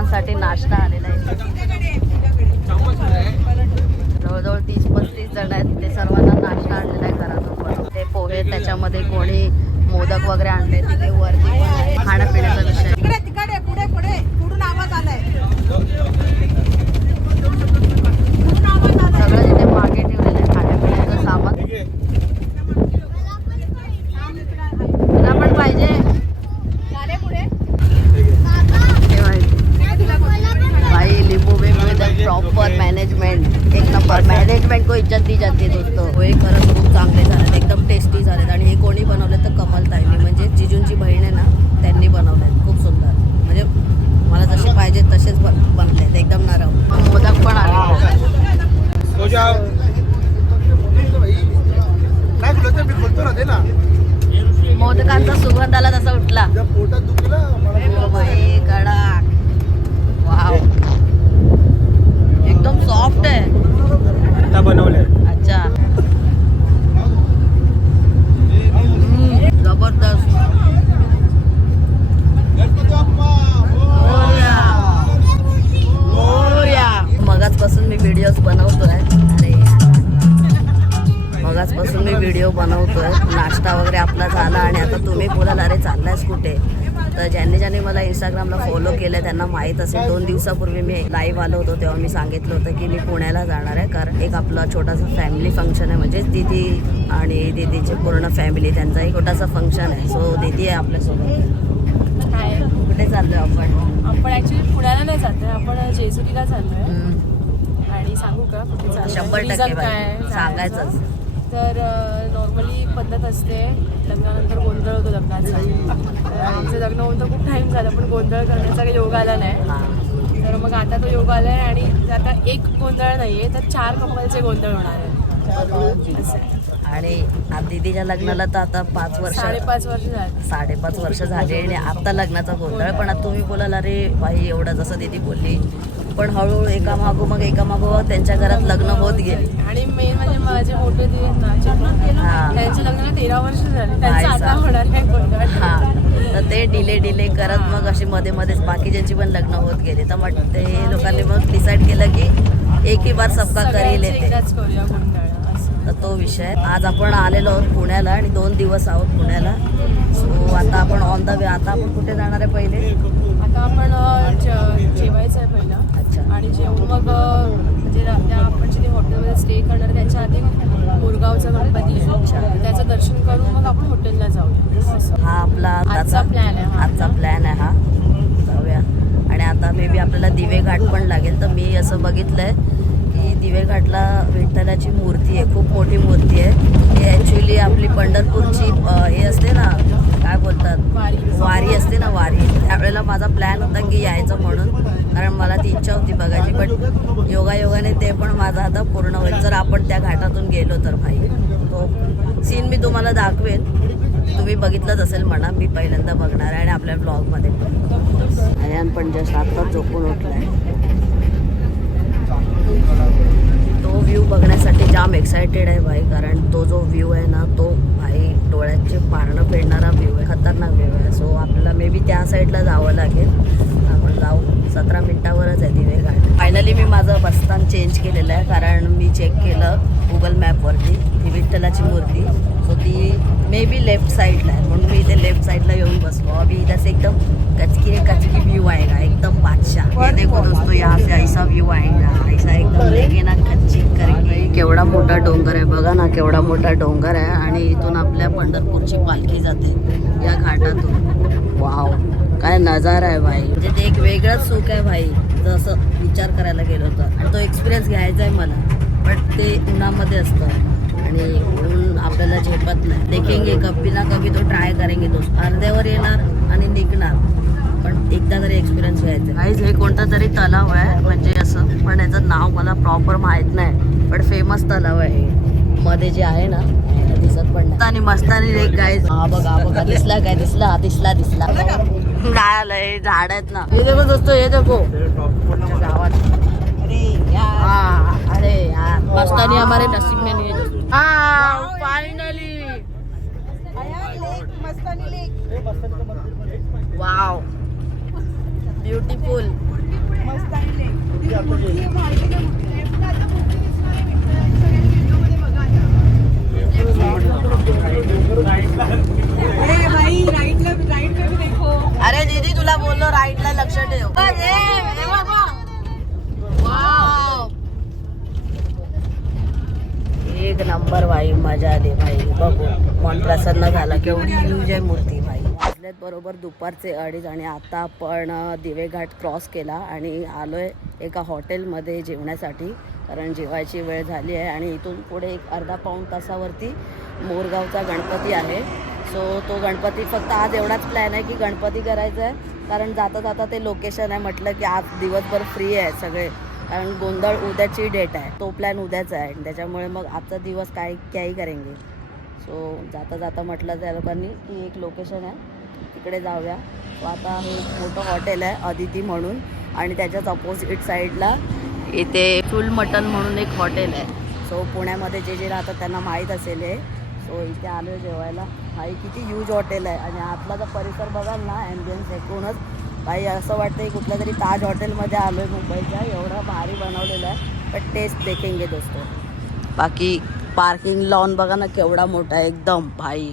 सर्वांसाठी नाश्ता आलेला आहे. जवळजवळ 30-35 जण आहेत. ते सर्वांना नाश्ता आणलेला आहे घरातून. ते पोहे, त्याच्यामध्ये कोणी मोदक वगैरे आणले. तिथे वरती पण आहे खाण्यापिण्याचा विषय. सगळं तिथे मागे ठेवलेलं आहे खाण्यापिण्याचं सामान. तुला पण पाहिजे भाई. लिंबू में प्रॉपर मॅनेजमेंट, एक नंबर. मॅनेजमेंट को इज्जत दी जाते दोस्तों. हे खरंच खूप चांगले झालेत, एकदम टेस्टी झालेत. आणि हे कोणी बनवले तर कमल ताईंनी, म्हणजे जिजूंची बहीण आहे ना, त्यांनी बनवलेत. खूप सुंदर, म्हणजे मला जसे पाहिजे तसेच बनलेत, एकदम नरम. मोदक पण आले. मोदकांचा सुगंध आला तसा उठला. भाई कडक, वाव, एकदम सॉफ्ट आहे. आता बनवले. अच्छा, जबरदस्त. मगाचपासून मी व्हिडिओज बनवतोय. अरे मगाचपासून मी व्हिडिओ बनवतोय. नाश्ता वगैरे आपला झाला आणि आता तुम्ही बोलाल अरे चाललायस कुठे. तर ज्यांनी मला इंस्टाग्रामला फॉलो केलं त्यांना माहीत असेल, 2 दिवसापूर्वी मी लाईव्ह आलो होतो तेव्हा मी सांगितलं होतं की मी पुण्याला जाणार आहे. कारण एक आपला छोटासा फॅमिली फंक्शन आहे, म्हणजे दीदी आणि दीदीची पूर्ण फॅमिली, त्यांचा एक छोटासा फंक्शन आहे. सो दीदी आहे आपल्यासोबत. कुठे चाललोय आपण? आपण ॲक्च्युली पुण्याला नाही जातोय, आपण जेजुरीला चाललोय. आणि सांगू का कुठे चाललोय? 100% काय सांगायचंच. तर नॉर्मली पद्धत असते लग्नानंतर गोंधळ होतो लग्नाचा. आमचं लग्न होऊन तर खूप टाईम झाला पण गोंधळ करण्याचा काही योग आला नाही. तर मग आता तो योग आला आहे आणि आता एक गोंधळ नाही आहे तर 4 कपलचे गोंधळ होणार आहे असं आहे. आणि दीदीच्या लग्नाला तर आता 5 वर्ष, 5.5 वर्ष झाले. 5.5 वर्ष झाले आणि आता लग्नाचा गोंधळ. पण आता तुम्ही बोलाल अरे बाई एवढं, जसं दीदी बोलली, पण हळूहळू एकामागोमाग त्यांच्या घरात लग्न होत गेले. आणि मेन म्हणजे माझे मोठे दिदी आहेत ना, त्यांच्या लग्नाला 13 वर्ष झाले. त्यांचं आता होणार आहे गोंधळ. तर ते डिले करत मग अशी मध्येच बाकीच्यांची पण लग्न होत गेली. तर मग ते लोकांनी मग डिसाईड केलं की एक ही बार सबका करी लेते. एकदाच करूया गोंधळ. तर तो विषय. आज आपण आलेलो आहोत पुण्याला आणि 2 दिवस आहोत पुण्याला. सो आता आपण ऑन द वे. आता आपण कुठे जाणार आहे पहिले? आता आपण जेवायचं आहे पहिलं. अच्छा. आणि जेवून मग म्हणजे आपण जिथे हॉटेलमध्ये स्टे करणार त्याच्या आधी मुरगावचा गणपती त्याचं दर्शन करून मग आपण हॉटेलला जाऊ. हा आपला आजचा प्लॅन आहे. आजचा प्लॅन आहे हा. जाऊया. आणि आता मे बी आपल्याला दिवे घाट पण लागेल. तर मी असं बघितलंय की दिवे घाटला विठ्ठलाची मूर्ती आहे, खूप मोठी मूर्ती आहे. ही ॲक्च्युली आपली पंढरपूरची हे असते ना, काय बोलतात, वारी असते ना, वारी. त्यावेळेला माझा प्लॅन होता की यायचं म्हणून, कारण मला ती इच्छा होती बघायची. बट योगायोगाने ते पण माझा आता पूर्ण होईल जर आपण त्या घाटातून गेलो तर. भाई तो सीन मी तुम्हाला दाखवेन, तुम्ही बघितलंच असेल म्हणा. मी पहिल्यांदा बघणार आहे आणि आपल्या ब्लॉगमध्ये पण. आयान पण जस्ट आत्ताच झोपून उठला आहे. तो व्ह्यू बघण्यासाठी जाम एक्सायटेड आहे भाई. कारण तो जो व्ह्यू आहे ना, तो भाई डोळ्याचे पारणं फेडणारा व्ह्यू आहे, खतरनाक व्ह्यू आहे. सो आपल्याला मे बी त्या साईडला जावं लागेल. आपण जाऊ. 17 मिनिटावरच आहे दिवे घाट. फायनली मी माझं बसस्थान चेंज केलेलं आहे, कारण मी चेक केलं गुगल मॅपवरती ती विठ्ठलाची मूर्ती. सो ती मे बी लेफ्ट साईडला आहे, म्हणून मी इथे लेफ्ट साईडला येऊन बसलो. अभी इधर से एकदम कचकी व्यू आएगा, एकदम बादशाह. ये देखो दोस्तों, यहाँ से ऐसा व्यू आएगा, ऐसा एकदम लेके ना कच्ची करके. केवढा मोठा डोंगर आहे बघा ना, केवढा मोठा डोंगर आहे. आणि इथून आपल्या पंढरपूरची पालखी जाते या घाटातून. वाव, काय नजारा आहे भाई. म्हणजे ते एक वेगळंच सुख आहे भाई, जसं विचार करायला गेलो तर. आणि तो एक्सपिरियन्स घ्यायचा आहे मला. बट ते उन्हामध्ये असतं आणि ऊन आपल्याला झेपत नाही. देखेंगे कभी ना कभी तो ट्राय करेंगे दोस्त. अर्ध्यावर येणार आणि निघणार, पण एकदा तरी एक्सपिरियन्स घ्यायचा. काहीच हे कोणता तरी तलाव आहे, म्हणजे असं, पण याचं नाव मला प्रॉपर माहीत नाही. पण फेमस तलाव आहे मध्ये जे आहे ना, दिसत पण नाही. आणि मस्तानी लेक गाईज. हा बघा दिसला काय? दिसला काय आलं? हे झाड आहेत ना, हे देखो दोस्तों, हे देखो गावात. अरे यार, मस्तानी हमारे नसीब में नहीं है. Finally wow, beautiful. अरे दीदी तुला बोललो राईटला लक्ष ठेव. एक नंबर भाई, मजा आली भाई. बघू मन प्रसन्न झाला. केवढी यूज आहे मूर्ती भाई. वाजल्यात बरोबर दुपारचे 2:30 आणि आता आपण दिवेघाट क्रॉस केला आणि आलोय एका हॉटेलमध्ये जेवण्यासाठी, कारण जेवायची वेळ झाली आहे. आणि इथून पुढे एक अर्धा पाऊण तासावरती मोरगावचा गणपती आहे. सो तो गणपती फक्त आज एवढाच प्लॅन आहे की गणपती करायचा आहे, कारण जाता जाता ते लोकेशन आहे. म्हटलं की आज दिवसभर फ्री आहे सगळे, कारण गोंधळ उद्याची डेट आहे. तो प्लॅन उद्याचा आहे, त्याच्यामुळे मग आजचा दिवस काही करेंगे. सो जाता जाता म्हटलं त्या लोकांनी की एक लोकेशन आहे तिकडे जाऊया. सो आता हे मोठं हॉटेल आहे अदिती म्हणून, आणि त्याच्याच अपोजिट साईडला इथे फुल मटन म्हणून एक हॉटेल आहे. सो पुण्यामध्ये जे राहतात त्यांना माहीत असेल हे. सो इथे आलो जेवायला. भाई किती ह्यूज हॉटेल आहे, आणि आतला जर परिसर बघाल ना, ॲम्बियन्स एकूणच भाई असं वाटतं की कुठल्या तरी ताज हॉटेलमध्ये आलो आहे मुंबईच्या. एवढा भारी बनवलेलं आहे. पण टेस्ट देखेंगे दोस्तों. बाकी पार्किंग लॉन बघा ना केवढा मोठा आहे एकदम भाई.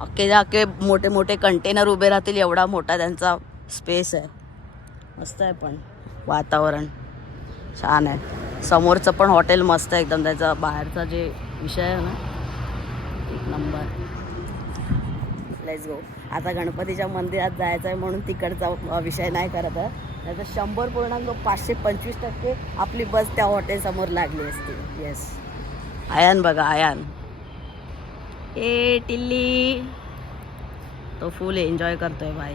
अख्खे मोठे मोठे कंटेनर उभे राहतील एवढा मोठा त्यांचा स्पेस आहे. मस्त आहे, पण वातावरण छान आहे. समोरचं पण हॉटेल मस्त आहे एकदम. त्याचा बाहेरचा जे विषय आहे ना एक नंबर. Let's go. आता गणपतीच्या मंदिरात जायचं आहे म्हणून तिकडचा विषय नाही करत आहे. त्याचं 100.525% आपली बस त्या हॉटेलसमोर लागली असती. येस, आयान बघा, आयान ए टिल्ली तो फुल एन्जॉय करतोय भाई.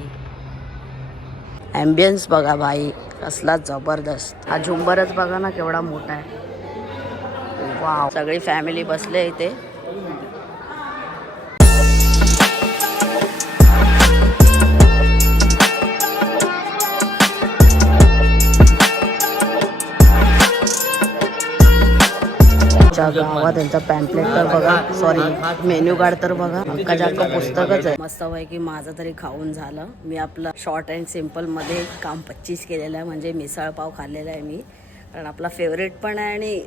ॲम्बियन्स बघा भाई कसला जबरदस्त. हा झुंबरच बघा ना केवढा मोठा आहे. वाव, सगळी फॅमिली बसले इथे. गावात त्यांचा पॅम्पलेट तर बघा, सॉरी मेन्यू कार्ड तर बघा, अख्खा पुस्तकच आहे. मस्त आहे की माझं तरी खाऊन झालं. मी आपलं शॉर्ट अँड सिम्पल मध्ये काम 25 केलेलं आहे. म्हणजे मिसळ पाव खाल्लेला आहे मी, कारण आपला फेवरेट पण आहे आणि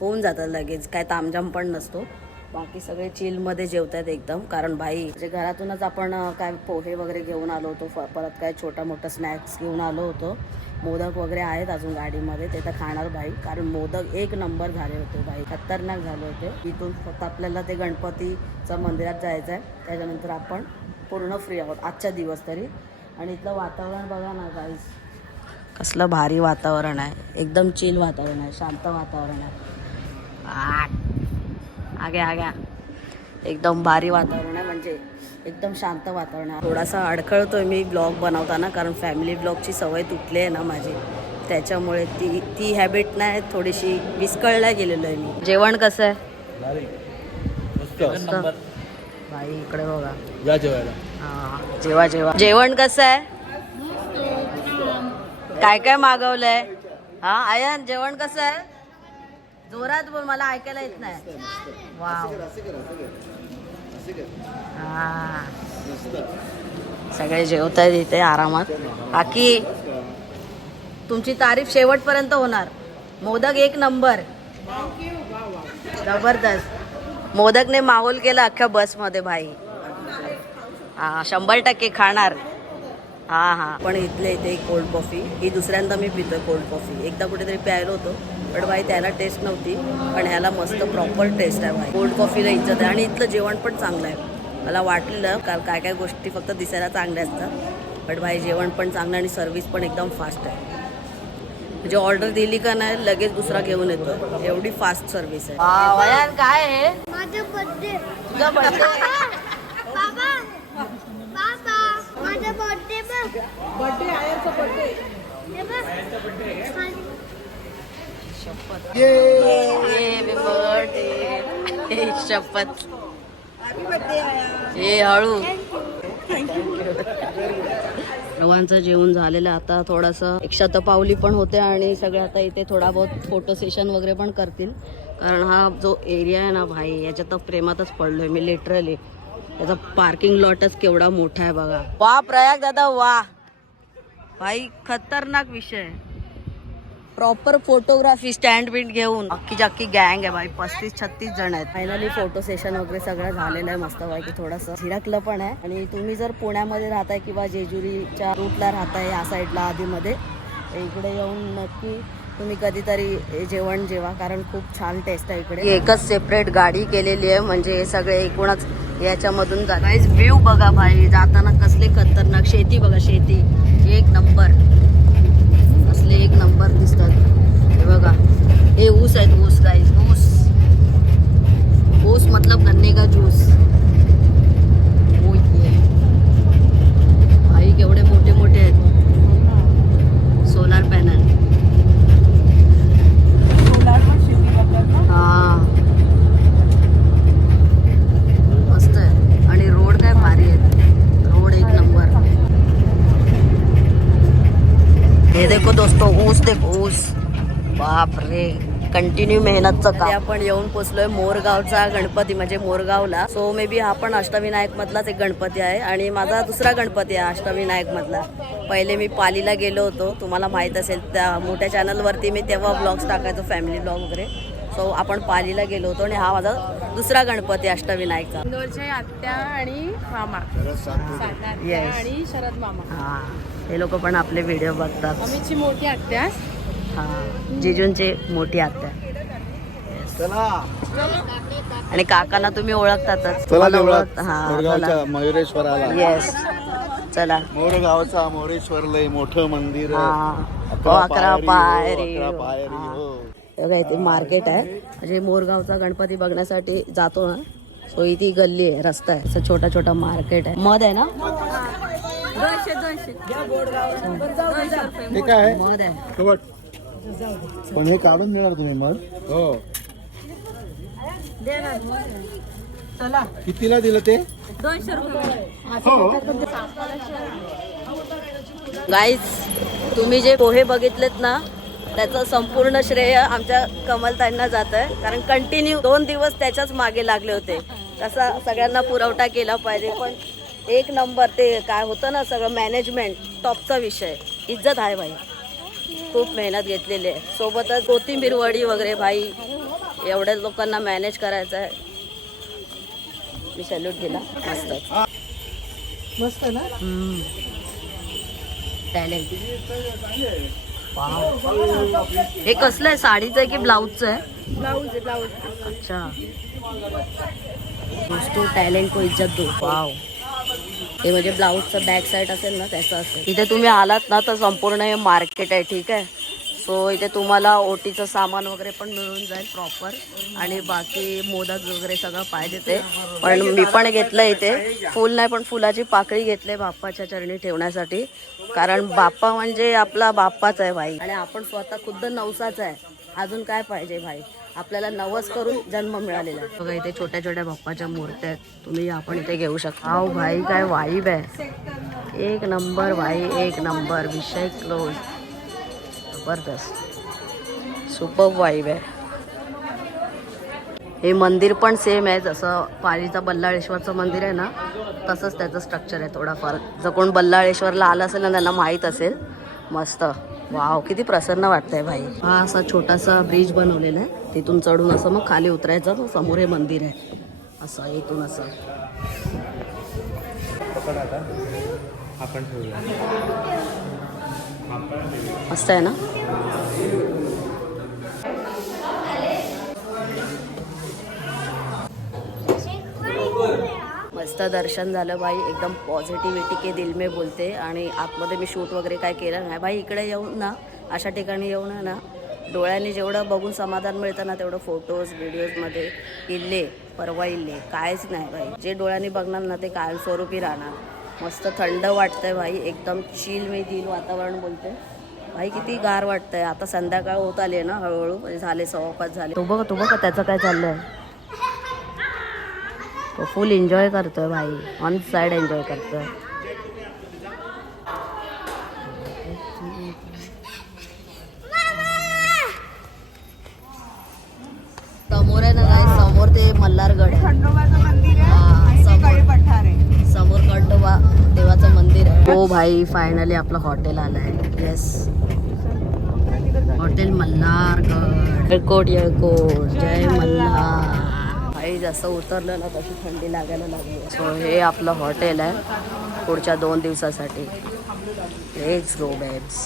होऊन जातं लगेच, काय तामझाम पण नसतो. बाकी सगळे चिलमध्ये जेवतात एकदम, कारण भाई म्हणजे घरातूनच आपण काय पोहे वगैरे घेऊन आलो होतो, परत काय छोटा मोठा स्नॅक्स घेऊन आलो होतो. मोदक वगैरे आहेत अजून गाडीमध्ये, ते तर खाणार भाई, कारण मोदक एक नंबर झाले होते भाई, खतरनाक झाले होते. इथून फक्त आपल्याला ते गणपतीचं मंदिरात जायचं आहे, त्याच्यानंतर आपण पूर्ण फ्री आहोत आजचा दिवस तरी. आणि इथलं वातावरण बघा ना गाईस, कसलं भारी वातावरण आहे. एकदम चिल वातावरण आहे, शांत वातावरण आहे. आग्या एकदम भारी वातावरण आहे, म्हणजे एकदम शांत वातावरण आहे. थोडासा अडखळतोय मी ब्लॉग बनवताना, कारण फॅमिली ब्लॉगची सवय तुटली आहे ना माझी, त्याच्यामुळे ती हॅबिट नाही, थोडीशी विस्कळल्या गेलेलो आहे मी. जेवण कसं आहे भाई? इकडे बघा, या जेवायला. हां जेवा. जेवण कसं आहे? काय मागवलंय? हां आयन, जेवण कसं आहे? जोरात बोल, मला ऐकायला येत नाही. वाव, हां सगळे जेवत आहेत इथे आरामात. बाकी तुमची तारीफ शेवटपर्यंत होणार. मोदक एक नंबर, जबरदस्त. मोदकने माहोल केला अख्ख्या बसमध्ये भाई. हां 100% खाणार. हां पण इथले इथे एक कोल्ड कॉफी, ही दुसऱ्यांदा मी पितोय कोल्ड कॉफी. एकदा कुठेतरी प्यायलो होतो, पण भाई त्याला टेस्ट नव्हती, पण ह्याला मस्त प्रॉपर टेस्ट आहे भाई. कोल्ड कॉफीला इज्जत आहे. आणि इथलं जेवण पण चांगलं आहे. मला वाटलेलं काय गोष्टी फक्त दिसायला चांगल्या असतात, पण भाई जेवण पण चांगलं आणि सर्व्हिस पण एकदम फास्ट आहे. म्हणजे ऑर्डर दिली का नाही लगेच दुसरा घेऊन येतो, एवढी फास्ट सर्व्हिस आहे. वयान काय आहे? माझा बर्थडे. तुझा बर्थडे? बाबा माझा बर्थडे बघ. बर्थडे आयरचा बर्थडे. हे बघ. शपथ. बर्थडे शपथ. हे हळू. सर्वांचं जेवण झालेलं. आता थोडंसं एक शतपावली पण होते, आणि सगळे आता इथे थोडा बहुत फोटो सेशन वगैरे पण करतील, कारण हा जो एरिया आहे ना भाई, याच्यात तर प्रेमातच पडलोय मी लिटरली. त्याचा पार्किंग लॉटच केवढा मोठा आहे बघा. वा प्रयाग दादा वा भाई, खतरनाक विषय. प्रॉपर फोटोग्राफी स्टँड बिंड घेऊन अख्खी जाक्की गँग आहे भाई. 35-36 जण आहेत. फायनली फोटो सेशन वगैरे सगळं झालेलं आहे मस्त पैकी. थोडंसं झिरकलं पण आहे. आणि तुम्ही जर पुण्यामध्ये राहताय किंवा जेजुरीच्या रूटला राहताय या साईडला आधीमध्ये, इकडे येऊन नक्की तुम्ही कधीतरी जेवण जेवा, कारण खूप छान टेस्ट आहे इकडे. एकच सेपरेट गाडी केलेली आहे म्हणजे हे सगळे एकूणच याच्यामधून जात. व्ह्यू बघा भाई, जाताना कसले खतरनाक. शेती बघा, शेती एक नंबर, असले एक नंबर दिसतात. हे बघा, हे ऊस आहेत, ऊस गाईज, ऊस. ऊस मतलब गन्ने का जूस. ओ ये भाई, केवढे मोठे मोठे आहेत. Solar panel. हा मस्त आहे. आणि रोड काय भारी आहेत, रोड एक नंबर. हे देखो दोस्तों, ऊस देखो, ऊस. बाप रे, कंटिन्यू मेहनतचं काम. आपण येऊन पोचलोय मोरगावचा गणपती, म्हणजे मोरगावला. सो मे बी हा पण अष्टविनायक मधलाच एक गणपती आहे आणि माझा दुसरा गणपती आहे अष्टविनायक मधला. पहिले मी पालीला गेलो होतो, तुम्हाला माहित असेल त्या मोठ्या चॅनलवरती मी तेव्हा ब्लॉग्स टाकायचो, फॅमिली ब्लॉग वगैरे. सो आपण पालीला गेलो होतो आणि हा माझा दुसरा गणपती अष्टविनायकचा. इंदोरचे आत्या आणि मामा, आत्या आणि शरद मामा. हा, हे लोक पण आपले व्हिडिओ बघतात. आम्हीची मोठी आत्या, हा, जिजूंची मोठी आत्या. आणि काकाला तुम्ही ओळखतातच. मोरगावच्या मयुरेश्वराला. येस, चला. मोरगावचा मोरेश्वर लय मोठं मंदिर. हा, 11 पायरी. बघा, इथे मार्केट आहे, म्हणजे मोरगावचा गणपती बघण्यासाठी जातो ना. सो इथे गल्ली आहे, रस्ता आहे, असं छोटा छोटा मार्केट आहे. मध आहे ना, 200 हे काय आहे? मध आहे. कवट. पण हे काढून देणार तुम्ही मग? हो. कितीला दिलं ते? 200 रुपये. गाईज, तुम्ही जे पोहे बघितलेत ना, त्याचं संपूर्ण श्रेय आमच्या कमलताईंना जात आहे. कारण कंटिन्यू 2 दिवस त्याच्याच मागे लागले होते, कसा सगळ्यांना पुरवठा केला पाहिजे. पण एक नंबर ते काय होतं ना, सगळं मॅनेजमेंट टॉपचा विषय. इज्जत आहे भाई, खूप मेहनत घेतलेली आहे. सोबतच कोथिंबीर वडी वगैरे भाई, एवढ्या लोकांना मॅनेज करायचं आहे. मी सॅल्यूट दिला. मस्त मस्त ना. टॅलेंट. हे कसलं आहे, साडीचं आहे की ब्लाऊजचं आहे? ब्लाऊज आहे, ब्लाऊज. अच्छा, दोस्तो टॅलेंट को इज्जत दो. वाव. हे म्हणजे ब्लाऊजचं बॅक साईड असेल ना, त्याचं असेल. इथे तुम्ही आलात ना तर संपूर्ण हे मार्केट आहे, ठीक आहे. सो इथे तुम्हाला ओटीचं सामान वगैरे पण मिळून जाईल प्रॉपर, आणि बाकी मोदक वगैरे सगळं पाहिजे ते. पण मी पण घेतलं इथे फुल नाही, पण फुलाची पाकळी घेतली बाप्पाच्या चरणी ठेवण्यासाठी. कारण बाप्पा म्हणजे आपला बाप्पाच आहे भाई, आणि आपण स्वतः खुद्द नवसाच आहे. अजून काय पाहिजे भाई, आपल्याला नवस करून जन्म मिळालेला आहे. बघा, इथे छोट्या छोट्या बाप्पाच्या मूर्त्या आहेत, तुम्ही आपण इथे घेऊ शकता. हाव भाई, काय वाईब आहे, एक नंबर भाई, एक नंबर. विषय क्लोज. जबरदस्त, सुपर वाईब आहे. हे मंदिर पण सेम आहे जसं पालीचा बल्लाळेश्वरचं मंदिर आहे ना, तसंच त्याचं स्ट्रक्चर आहे. थोडाफार जर कोण बल्लाळेश्वरला आलं असेल ना, त्यांना माहीत असेल. मस्त. वाव, किती प्रसन्न वाटतंय भाई. हा असा छोटासा ब्रिज बनवलेला आहे, तिथून चढून असं मग खाली उतरायचं. समोर हे मंदिर आहे, असं इथून असं. आपण ठेवूया. मस्त आहे ना. मस्त दर्शन झालं बाई, एकदम पॉझिटिव्हिटी के दिल में बोलते. आणि आतमध्ये मी शूट वगैरे काय केलं नाही बाई. इकडे येऊन ना, अशा ठिकाणी येऊन ना, डोळ्यांनी जेवढं बघून समाधान मिळतं ना, तेवढं फोटोज व्हिडिओजमध्ये इल्ले परवा इल्ले कायच नाही बाई. जे डोळ्यांनी बघणार ना ते कायमस्वरूपी राहणार. मस्त थंड वाटतंय भाई, एकदम चिल में दिल वातावरण बोलते भाई. किती गार वाटतंय. आता संध्याकाळ होत आली आहे ना, हळूहळू म्हणजे झाले 5:15 झाले. तो बघा त्याचं काय चाललंय. तो फुल एन्जॉय करतोय भाई, ऑन साइड एन्जॉय करतोय. समोर आहे ना काय, समोर ते मल्हारगड आहे. समोर खंडोबा देवाचं मंदिर आहे. हो भाई, फायनली आपलं हॉटेल आलं आहे. Yes, hotel Malhargad. येळकोट येळकोट, जय मल्हार. काही जसं उतरलं ना तशी थंडी लागायला लागली. सो हे आपलं हॉटेल आहे पुढच्या 2 दिवसासाठी. Let's go babes.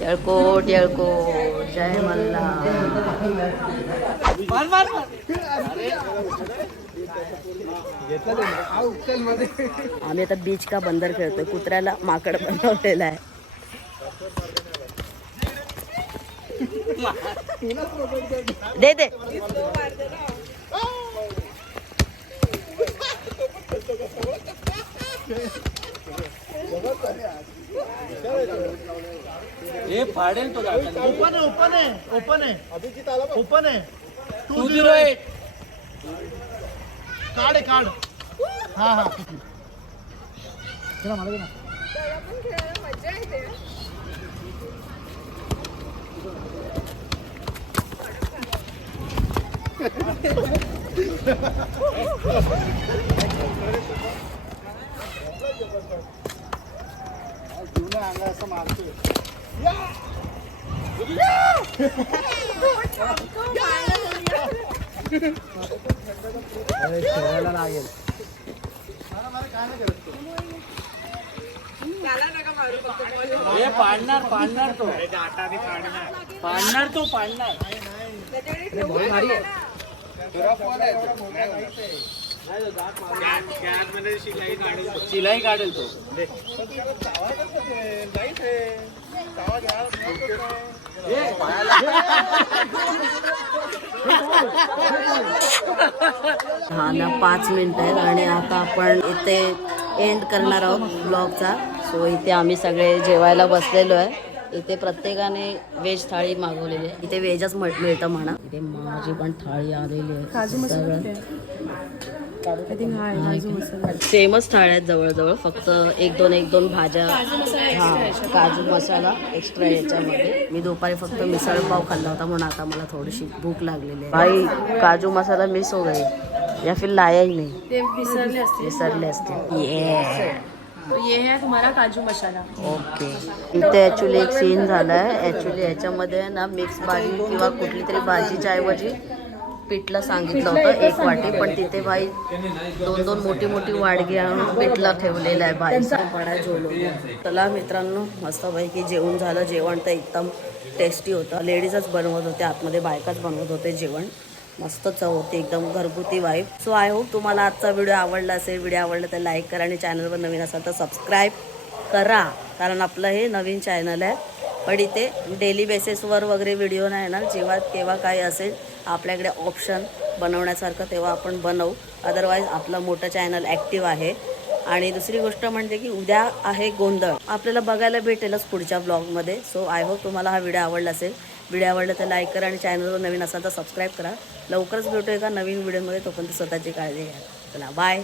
येळकोट येळकोट, जय मल्हार. आम्ही आता बीच का बंदर खेळतोय. कुत्र्याला माकड बनवलेला आहे. दे दे. हे फाडेल तो. ओपन आहे 208. काढ. हा चला मला दे ना. असं मारतोय. खेळायला लागेल. हे पाडणार तो. शिलाई काढेल तो. हा ना 5 मिनिट आहेत आणि आता आपण इथे एंड करणार आहोत ब्लॉगचा. सो इथे आम्ही सगळे जेवायला बसलेलो आहे. इथे प्रत्येकाने व्हेज थाळी मागवलेली आहे. इथे व्हेजच मिळतं म्हणा. इथे माझी पण थाळी आलेली आहे. सगळं सेमच थाळ्या आहेत जवळजवळ. फक्त एक दोन भाज्या. हा काजू मसाला एक्स्ट्रा याच्यामध्ये. मी दुपारी फक्त मिसळ पाव खाल्ला होता म्हणून आता मला थोडीशी भूक लागलेली आहे. भाई काजू मसाला मिस हो गई या फिर लाया ही नाही. ते विसरले असते. ये ये है तुम्हाला काजू मसाला. ओके. इथे ॲक्च्युली एक सीन झाला आहे. ॲक्च्युली ह्याच्यामध्ये ना मिक्स भाजी किंवा कुठली तरी भाजीच्या ऐवजी पिठलं सांगितलं होतं 1 वाटी. पण तिथे भाई 2 मोठी वाडगी आणून पिठलं ठेवलेलं आहे भाई. बडा झोलो. चला मित्रांनो मस्तपैकी जेवण झालं. जेवण तर एकदम टेस्टी होतं. लेडीजच बनवत होते आतमध्ये, बायकाच बनवत होते जेवण. मस्त चव होती एकदम घरगुती वाईब. सो आय होप तुम्हाला आजचा व्हिडिओ आवडला असेल. व्हिडिओ आवडला तर लाईक करा आणि चॅनलवर नवीन असाल तर सबस्क्राईब करा. कारण आपलं हे नवीन चॅनल आहे. पण इथे डेली बेसिसवर वगैरे व्हिडिओ नाही येणार. जेव्हा केव्हा काय असेल आपल्याकडे ऑप्शन बनवण्यासारखं तेव्हा आपण बनवू. अदरवाईज आपलं मोठं चॅनल ॲक्टिव्ह आहे. आणि दुसरी गोष्ट म्हणजे की उद्या आहे गोंधळ. आपल्याला बघायला भेटेलच पुढच्या ब्लॉगमध्ये. सो आय होप तुम्हाला हा व्हिडिओ आवडला असेल. व्हिडिओ आवडला तर लाईक करा आणि चॅनलवर नवीन असाल तर सबस्क्राईब करा. लवकरच भेटू एका नवीन व्हिडिओमध्ये. तोपर्यंत स्वतःची काळजी घ्या. चला बाय.